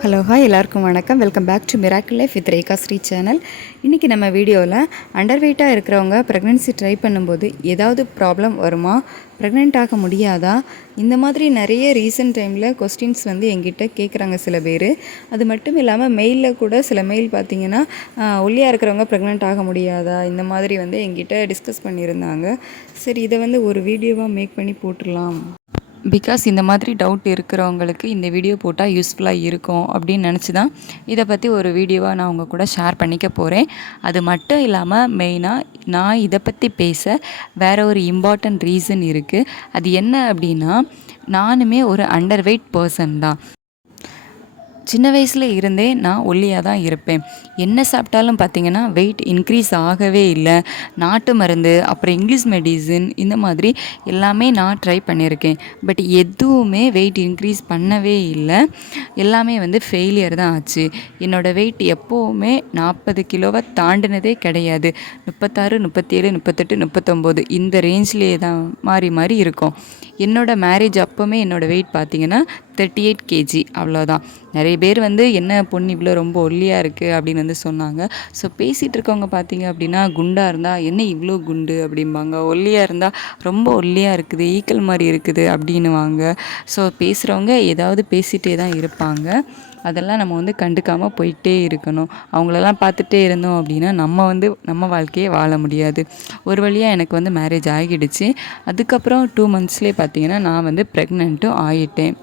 Hello hi எல்லாருக்கும் வணக்கம். Welcome back to miracle life with Rekha Sri channel. இன்றைக்கி நம்ம வீடியோவில் அண்டர் வெயிட்டாக இருக்கிறவங்க ப்ரெக்னென்சி ட்ரை பண்ணும்போது ஏதாவது ப்ராப்ளம் வருமா, ப்ரெக்னென்ட் ஆக முடியாதா, இந்த மாதிரி நிறைய ரீசன்ட் டைமில் கொஸ்டின்ஸ் வந்து எங்கிட்ட கேட்குறாங்க சில பேர். அது மட்டும் இல்லாமல் மெயிலில் கூட சில மெயில் பார்த்திங்கன்னா ஒல்லியாக இருக்கிறவங்க ப்ரெக்னென்ட் ஆக முடியாதா, இந்த மாதிரி வந்து எங்கிட்ட டிஸ்கஸ் பண்ணியிருந்தாங்க. சரி, இதை வந்து ஒரு வீடியோவாக மேக் பண்ணி போட்டுடலாம். பிகாஸ் இந்த மாதிரி டவுட் இருக்கிறவங்களுக்கு இந்த வீடியோ போட்டால் யூஸ்ஃபுல்லாக இருக்கும் அப்படின்னு நினச்சி தான் இதை பற்றி ஒரு வீடியோவாக நான் உங்கள் கூட ஷேர் பண்ணிக்க போகிறேன். அது மட்டும் இல்லாமல் மெயினாக நான் இதை பற்றி பேச வேறு ஒரு இம்பார்ட்டண்ட் ரீசன் இருக்குது. அது என்ன அப்படின்னா, நானுமே ஒரு அண்டர் வெயிட் பர்சன் தான். சின்ன வயசில் இருந்தே நான் ஒல்லியாக தான் இருப்பேன். என்ன சாப்பிட்டாலும் பார்த்திங்கன்னா வெயிட் இன்க்ரீஸ் ஆகவே இல்லை. நாட்டு மருந்து, அப்புறம் இங்கிலீஷ் மெடிசன், இந்த மாதிரி எல்லாமே நான் ட்ரை பண்ணியிருக்கேன். பட் எதுவுமே வெயிட் இன்க்ரீஸ் பண்ணவே இல்லை. எல்லாமே வந்து ஃபெயிலியர் தான் ஆச்சு. என்னோடய வெயிட் எப்போவுமே 40 கிலோவை தாண்டினதே கிடையாது. 36, 37, 38, 39 இந்த ரேஞ்ச்லேயே தான் மாறி மாறி இருக்கும். என்னோடய மேரேஜ் அப்போவுமே என்னோடய வெயிட் பார்த்திங்கன்னா 38 கேஜி, அவ்வளோதான். நிறைய பேர் வந்து என்ன பொண்ணு இவ்வளோ ரொம்ப ஒல்லியாக இருக்குது அப்படின்னு வந்து சொன்னாங்க. ஸோ பேசிகிட்டு இருக்கவங்க பார்த்தீங்க அப்படின்னா, குண்டாக இருந்தால் என்ன இவ்வளோ குண்டு அப்படிம்பாங்க, ஒல்லியாக இருந்தால் ரொம்ப ஒல்லியாக இருக்குது, ஈக்கள் மாதிரி இருக்குது அப்படின்னுவாங்க. ஸோ பேசுகிறவங்க ஏதாவது பேசிகிட்டே தான் இருப்பாங்க. அதெல்லாம் நம்ம வந்து கண்டுக்காமல் போயிட்டே இருக்கணும். அவங்களெல்லாம் பார்த்துட்டே இருந்தோம் அப்படின்னா நம்ம வாழ்க்கையே வாழ முடியாது. ஒரு வழியாக எனக்கு வந்து மேரேஜ் ஆகிடுச்சு. அதுக்கப்புறம் 2 மந்த்ஸ்லேயே பார்த்திங்கன்னா நான் வந்து ப்ரெக்னென்ட்டும் ஆகிட்டேன்.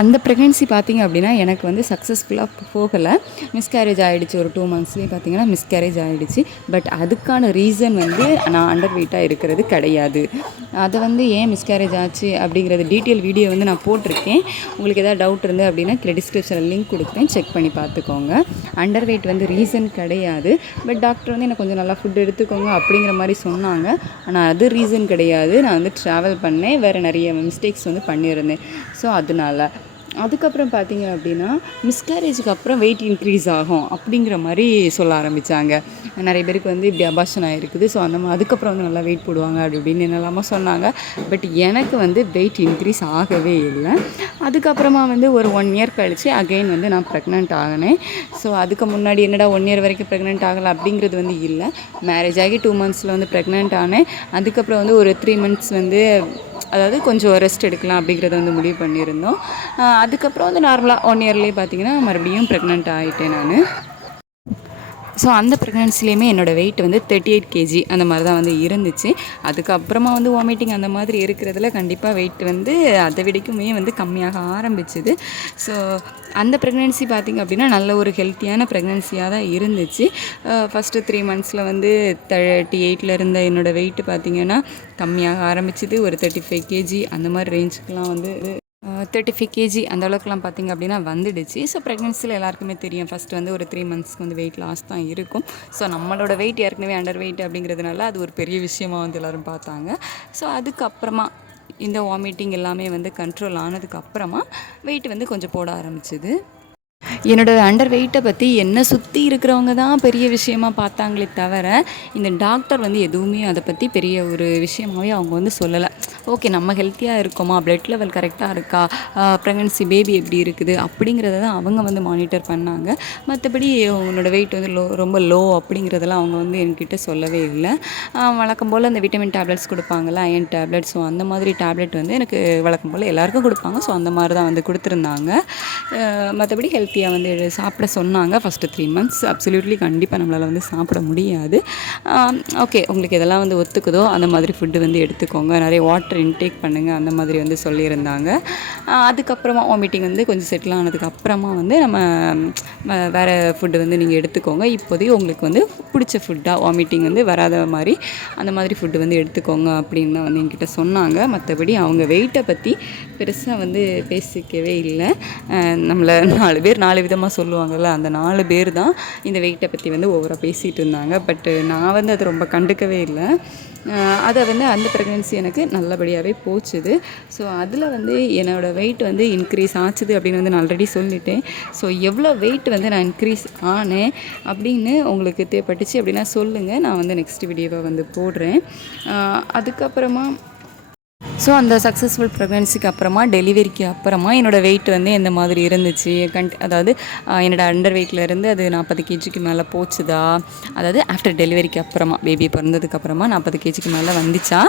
அந்த ப்ரெக்னென்சி பார்த்திங்க அப்படின்னா எனக்கு வந்து சக்ஸஸ்ஃபுல்லாக போகலை. மிஸ்கேரேஜ் ஆகிடுச்சு. ஒரு 2 மந்த்ஸ்லேயே பார்த்திங்கன்னா மிஸ்கேரேஜ் ஆகிடுச்சு. பட் அதுக்கான ரீசன் வந்து நான் அண்டர் வெயிட்டாக இருக்கிறது கிடையாது. அதை வந்து ஏன் மிஸ்கேரேஜ் ஆச்சு அப்படிங்கிறது டீட்டெயில் வீடியோ வந்து நான் போட்டிருக்கேன். உங்களுக்கு எதாவது டவுட் இருந்து அப்படின்னா டிஸ்கிரிப்ஷனில் லிங்க் கொடுக்குறேன், செக் பண்ணி பார்த்துக்கோங்க. அண்டர் வெயிட் வந்து ரீசன் கிடையாது. பட் டாக்டர் வந்து எனக்கு கொஞ்சம் நல்லா ஃபுட் எடுத்துக்கோங்க அப்படிங்கிற மாதிரி சொன்னாங்க. ஆனால் அது ரீசன் கிடையாது. நான் வந்து ட்ராவல் பண்ணேன், வேறு நிறைய மிஸ்டேக்ஸ் வந்து பண்ணியிருந்தேன். ஸோ அதனால அதுக்கப்புறம் பார்த்திங்க அப்படின்னா மிஸ்கேரேஜுக்கு அப்புறம் வெயிட் இன்க்ரீஸ் ஆகும் அப்படிங்கிற மாதிரி சொல்ல ஆரம்பித்தாங்க. நிறைய பேருக்கு வந்து இப்படி அபார்ஷன் ஆகிருக்குது. ஸோ அதுக்கப்புறம் வந்து நல்லா வெயிட் போடுவாங்க அப்படி இப்படின்னு என்னெல்லாமோ சொன்னாங்க. பட் எனக்கு வந்து வெயிட் இன்க்ரீஸ் ஆகவே இல்லை. அதுக்கப்புறமா வந்து ஒரு 1 இயர் கழித்து அகெயின் வந்து நான் ப்ரெக்னென்ட் ஆகினேன். ஸோ அதுக்கு முன்னாடி என்னடா 1 இயர் வரைக்கும் ப்ரெக்னென்ட் ஆகலை அப்படிங்கிறது வந்து இல்லை. மேரேஜ் ஆகி 2 மந்த்ஸில் வந்து ப்ரெக்னென்ட் ஆனேன். அதுக்கப்புறம் வந்து ஒரு 3 மந்த்ஸ் வந்து அதாவது கொஞ்சம் ரெஸ்ட் எடுக்கலாம் அப்படிங்கிறத வந்து முடிவு பண்ணியிருந்தோம். அதுக்கப்புறம் வந்து நார்மலாக 1 இயர்லேயே பார்த்திங்கன்னா மறுபடியும் ப்ரெக்னென்ட் ஆகிட்டேன் நான். ஸோ அந்த ப்ரெக்னென்சிலேயுமே என்னோடய வெயிட் வந்து 38 கேஜி அந்த மாதிரி தான் வந்து இருந்துச்சு. அதுக்கப்புறமா வந்து வாமிட்டிங் அந்த மாதிரி இருக்கிறதுல கண்டிப்பாக வெயிட் வந்து அதை விடைக்குமே வந்து கம்மியாக ஆரம்பிச்சுது. ஸோ அந்த ப்ரெக்னென்சி பார்த்திங்க அப்படின்னா நல்ல ஒரு ஹெல்த்தியான ப்ரெக்னென்சியாக தான் இருந்துச்சு. ஃபஸ்ட்டு 3 மந்த்ஸில் வந்து 38 இருந்த என்னோடய வெயிட்டு பார்த்திங்கன்னா கம்மியாக ஆரம்பிச்சுது. ஒரு 35 கேஜி அந்த மாதிரி ரேஞ்சுக்கெலாம் வந்து 35 கேஜி அந்த அளவுக்குலாம் பார்த்திங்க அப்படின்னா வந்துடுச்சு. ஸோ ப்ரெக்னென்சியில் எல்லாருக்குமே தெரியும், ஃபஸ்ட்டு வந்து ஒரு 3 மந்த்ஸ்க்கு வந்து வெயிட் லாஸ் தான் இருக்கும். ஸோ நம்மளோட வெயிட் ஏற்கனவே அண்டர் வெயிட் அப்படிங்கிறதுனால அது ஒரு பெரிய விஷயமாக வந்து எல்லோரும் பார்த்தாங்க. ஸோ அதுக்கப்புறமா இந்த வாமிட்டிங் எல்லாமே வந்து கண்ட்ரோல் ஆனதுக்கப்புறமா வெயிட் வந்து கொஞ்சம் போட ஆரம்பிச்சுது. என்னோடய அண்டர் வெயிட்டை பற்றி என்னை சுற்றி இருக்கிறவங்க தான் பெரிய விஷயமாக பார்த்தாங்களே தவிர, இந்த டாக்டர் வந்து எதுவுமே அதை பற்றி பெரிய ஒரு விஷயமாகவே அவங்க வந்து சொல்லலை. ஓகே, நம்ம ஹெல்த்தியாக இருக்கோமா, பிளட் லெவல் கரெக்டாக இருக்கா, ப்ரெக்னன்சி பேபி எப்படி இருக்குது அப்படிங்கிறத தான் அவங்க வந்து மானிட்டர் பண்ணாங்க. மற்றபடி உன்னோட வெயிட் வந்து ரொம்ப லோ அப்படிங்கிறதெல்லாம் அவங்க வந்து என்கிட்ட சொல்லவே இல்லை. வழக்கம் போல் அந்த விட்டமின் டேப்லெட்ஸ் கொடுப்பாங்கள்ல, அயன் டேப்லெட்ஸ், ஸோ அந்த மாதிரி டேப்லெட் வந்து எனக்கு வழக்கம் போல் எல்லாேருக்கும் கொடுப்பாங்க. ஸோ அந்த மாதிரி தான் வந்து கொடுத்துருந்தாங்க. மற்றபடி ஹெல்த்தியாக வந்து சாப்பிட சொன்னாங்க. ஃபஸ்ட்டு 3 மந்த்ஸ் அப்சல்யூட்லி கண்டிப்பாக நம்மளால் வந்து சாப்பிட முடியாது. ஓகே, உங்களுக்கு இதெல்லாம் வந்து ஒத்துக்குதோ அந்த மாதிரி ஃபுட்டு வந்து எடுத்துக்கோங்க, நிறைய வாட்டர் இன்டேக் பண்ணுங்கள் அந்த மாதிரி வந்து சொல்லியிருந்தாங்க. அதுக்கப்புறமா வாமிட்டிங் வந்து கொஞ்சம் செட்டில் ஆனதுக்கப்புறமா வந்து நம்ம வேறு ஃபுட்டு வந்து நீங்கள் எடுத்துக்கோங்க. இப்போதைக்கு உங்களுக்கு வந்து பிடிச்ச ஃபுட்டாக வாமிட்டிங் வந்து வராத மாதிரி அந்த மாதிரி ஃபுட்டு வந்து எடுத்துக்கோங்க அப்படின்னு தான் வந்து என்கிட்ட சொன்னாங்க. மற்றபடி அவங்க வெயிட்டை பற்றி பெருசாக வந்து பேசிக்கவே இல்லை. நம்மளை 4 விதமாக சொல்லுவாங்கள்ல, அந்த 4 பேர் தான் இந்த வெயிட்டை பற்றி வந்து ஓவராக பேசிகிட்டு இருந்தாங்க. பட்டு நான் வந்து அது ரொம்ப கண்டுக்கவே இல்லை. அதை வந்து அந்த ப்ரெக்னென்சி எனக்கு நல்லபடியாகவே போச்சுது. ஸோ அதில் வந்து என்னோடய வெயிட் வந்து இன்க்ரீஸ் ஆச்சுது அப்படின்னு வந்து நான் ஆல்ரெடி சொல்லிட்டேன். ஸோ எவ்வளோ வெயிட் வந்து நான் இன்க்ரீஸ் ஆனேன் அப்படின்னு உங்களுக்கு தேவைப்பட்டுச்சு அப்படின்னா சொல்லுங்கள், நான் வந்து நெக்ஸ்ட் வீடியோவை வந்து போடுறேன். அதுக்கப்புறமா ஸோ அந்த சக்ஸஸ்ஃபுல் ப்ரெக்னென்சிக்கு அப்புறமா டெலிவரிக்கு அப்புறமா என்னோடய வெயிட் வந்து எந்த மாதிரி இருந்துச்சு அதாவது என்னோடய அண்டர் வெயிட்லேருந்து அது 40 கேஜிக்கு மேலே போச்சுதா, அதாவது ஆஃப்டர் டெலிவரிக்கு அப்புறமா பேபி பிறந்ததுக்கப்புறமா 40 கேஜிக்கு மேலே வந்துச்சா,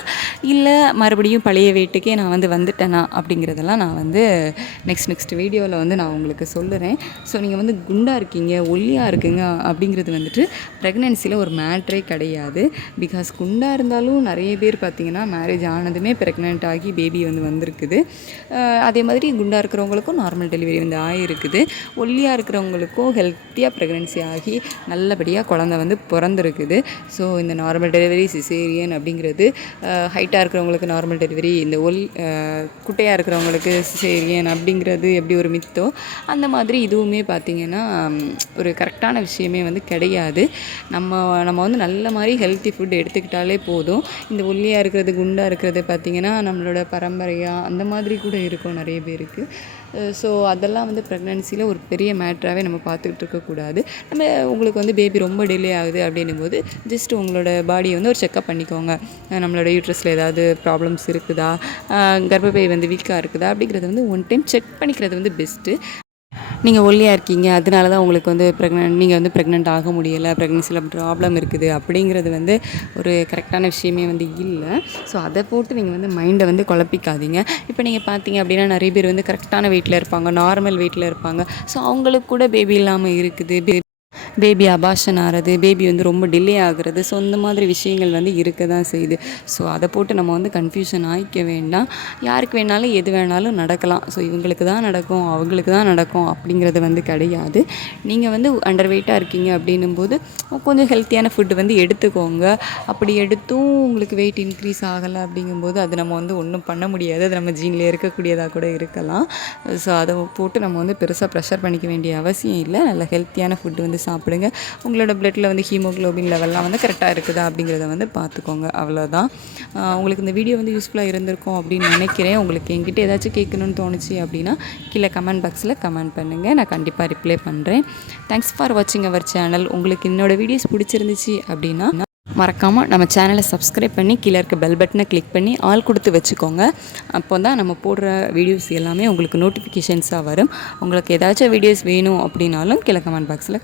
இல்லை மறுபடியும் பழைய வெயிட்டுக்கே நான் வந்து வந்துட்டேனா அப்படிங்கிறதெல்லாம் நான் வந்து நெக்ஸ்ட் வீடியோவில் வந்து நான் உங்களுக்கு சொல்லுறேன். ஸோ நீங்கள் வந்து குண்டாக இருக்கீங்க, ஒல்லியாக இருக்குங்க அப்படிங்கிறது வந்துட்டு ப்ரெக்னென்சியில் ஒரு மேட்ரே கிடையாது. பிகாஸ் குண்டாக இருந்தாலும் நிறைய பேர் பார்த்திங்கன்னா மேரேஜ் ஆனதுமே ப்ரெக்னென்ட் ஆகி பேபி வந்து வந்திருக்குது. அதே மாதிரி குண்டாக இருக்கிறவங்களுக்கும் நார்மல் டெலிவரி வந்து ஆகிருக்குது. ஒல்லியாக இருக்கிறவங்களுக்கும் ஹெல்த்தியாக ப்ரெக்னென்சி ஆகி நல்லபடியாக குழந்த வந்து பிறந்திருக்குது. ஸோ இந்த நார்மல் டெலிவரி, சிசேரியன் அப்படிங்கிறது ஹைட்டாக இருக்கிறவங்களுக்கு நார்மல் டெலிவரி, இந்த குட்டையாக இருக்கிறவங்களுக்கு சிசேரியன் அப்படிங்கிறது எப்படி ஒரு மித்தோ அந்த மாதிரி இதுவுமே பார்த்திங்கன்னா ஒரு கரெக்டான விஷயமே வந்து கிடையாது. நம்ம வந்து நல்ல மாதிரி ஹெல்த்தி ஃபுட் எடுத்துக்கிட்டாலே போதும். இந்த ஒல்லியாக இருக்கிறது, குண்டாக இருக்கிறது பார்த்திங்கன்னா நம்மளோட பரம்பரையாக அந்த மாதிரி கூட இருக்கும் நிறைய பேருக்கு. ஸோ அதெல்லாம் வந்து ப்ரெக்னென்சியில் ஒரு பெரிய மேட்ராகவே நம்ம பார்த்துக்கிட்டு இருக்கக்கூடாது. உங்களுக்கு வந்து பேபி ரொம்ப டிலே ஆகுது அப்படின்னும் போது ஜஸ்ட் உங்களோட பாடியை வந்து ஒரு செக்கப் பண்ணிக்கோங்க. நம்மளோட யூட்ரஸில் ஏதாவது ப்ராப்ளம்ஸ் இருக்குதா, கர்ப்பப்பை வந்து வீக்காக இருக்குதா அப்படிங்கிறத வந்து ஒன் டைம் செக் பண்ணிக்கிறது வந்து பெஸ்ட்டு. நீங்கள் ஒல்லியாக இருக்கீங்க, அதனால தான் உங்களுக்கு வந்து நீங்கள் வந்து ப்ரெக்னென்ட் ஆக முடியலை, ப்ரெக்னென்சியில் ப்ராப்ளம் இருக்குது அப்படிங்கிறது வந்து ஒரு கரெக்டான விஷயமே வந்து இல்லை. ஸோ அதை போட்டு நீங்கள் வந்து மைண்டை வந்து குழப்பிக்காதீங்க. இப்போ நீங்கள் பார்த்தீங்க அப்படின்னா நிறைய பேர் வந்து கரெக்டான வெயிட்டில் இருப்பாங்க, நார்மல் வெயிட்டில் இருப்பாங்க. ஸோ அவங்களுக்கு கூட பேபி இல்லாமல் இருக்குது, பேபி அபார்ஷன் ஆகிறது, பேபி வந்து ரொம்ப டிலே ஆகிறது. ஸோ இந்த மாதிரி விஷயங்கள் வந்து இருக்க தான் செய்யுது. ஸோ அதை போட்டு நம்ம வந்து கன்ஃபியூஷன் ஆகிக்க வேண்டாம். யாருக்கு வேணாலும் எது வேணாலும் நடக்கலாம். ஸோ இவங்களுக்கு தான் நடக்கும், அவங்களுக்கு தான் நடக்கும் அப்படிங்கிறது வந்து கிடையாது. நீங்கள் வந்து அண்டர் வெயிட்டாக இருக்கீங்க அப்படின்னும் போது கொஞ்சம் ஹெல்த்தியான ஃபுட்டு வந்து எடுத்துக்கோங்க. அப்படி எடுத்தும் உங்களுக்கு வெயிட் இன்க்ரீஸ் ஆகலை அப்படிங்கும்போது அது நம்ம வந்து ஒன்றும் பண்ண முடியாது. அது நம்ம ஜீனில் இருக்கக்கூடியதாக கூட இருக்கலாம். ஸோ அதை போட்டு நம்ம வந்து பெருசாக ப்ரெஷர் பண்ணிக்க வேண்டிய அவசியம் இல்லை. நல்ல ஹெல்த்தியான ஃபுட்டு வந்து சாப்பிடுங்க. உங்களோட பிளட்டில் வந்து ஹீமோக்ளோபின் லெவல்லாம் வந்து கரெக்டாக இருக்குதா அப்படிங்கிறத வந்து பார்த்துக்கோங்க. அவ்வளோதான். உங்களுக்கு இந்த வீடியோ வந்து யூஸ்ஃபுல்லாக இருந்திருக்கும் அப்படின்னு நினைக்கிறேன். உங்களுக்கு என்கிட்ட ஏதாச்சும் கேட்கணும்னு தோணுச்சு அப்படின்னா கீழே கமெண்ட் பாக்ஸில் கமெண்ட் பண்ணுங்கள், நான் கண்டிப்பாக ரிப்ளை பண்ணுறேன். தேங்க்ஸ் ஃபார் வாட்சிங் அவர் சேனல். உங்களுக்கு என்னோடய வீடியோஸ் பிடிச்சிருந்துச்சு அப்படின்னா மறக்காமல் நம்ம சேனலை சப்ஸ்கிரைப் பண்ணி கீழே இருக்க பெல் பட்டனை கிளிக் பண்ணி ஆல் கொடுத்து வச்சுக்கோங்க. அப்போ தான் நம்ம போடுற வீடியோஸ் எல்லாமே உங்களுக்கு நோட்டிஃபிகேஷன்ஸாக வரும். உங்களுக்கு ஏதாச்சும் வீடியோஸ் வேணும் அப்படின்னாலும் கீழே கமெண்ட் பாக்ஸில்